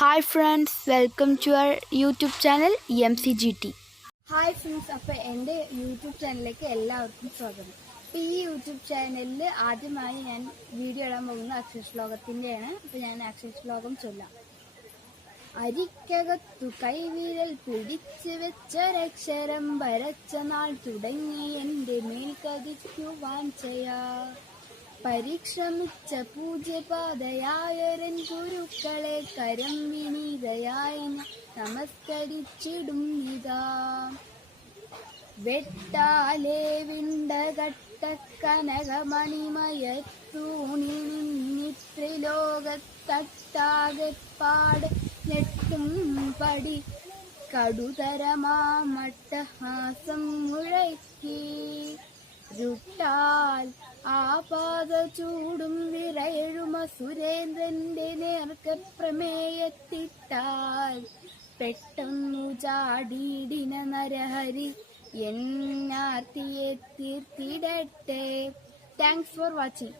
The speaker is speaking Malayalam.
Hi friends, welcome to our YouTube channel MCGT. Hi friends, അപ്പോൾ എൻ്റെ യൂട്യൂബ് ചാനലിലേക്ക് എല്ലാവർക്കും സ്വാഗതം. അപ്പോൾ ഈ യൂട്യൂബ് ചാനലിൽ ആദ്യമായി ഞാൻ വീഡിയോ ഇടാൻ പോകുന്നത് അക്ഷരശ്ലോകത്തിൻ്റെയാണ്. അപ്പോൾ ഞാൻ അക്ഷരശ്ലോകം ചൊല്ലാം. അരിക്കകത്തു കൈവിരൽ പിടിച്ച് വെച്ചൊരക്ഷരം വരച്ച നാൾ തുടങ്ങി എൻ്റെ മേൽ കതിക്കുവാൻ ചെയ്യാ. പരിശ്രമിച്ച പൂജ്യപാതയായരൻ ഗുരുക്കളെ കരം വിനീതയായി നമസ്കരിച്ചിടും ഇതാ. വെട്ടാലേ വിണ്ടകട്ട കനകമണിമയത്തൂണിൽ നിന്നിത്രിലോകത്തട്ടാകെ പാട് ഞെട്ടും പടി കടുതരമാമട്ടഹാസം മുഴക്കി. രുട്ടാൽ ആപാത ചൂടും വിറയഴുമ സുരേന്ദ്രന്റെ നേർക്ക പ്രമേയത്തിട്ടാൽ പെട്ടെന്നു ചാടിയിടിന നരഹരി എന്നാർത്തിയെ തീർത്തിടട്ടെ. Thanks for watching.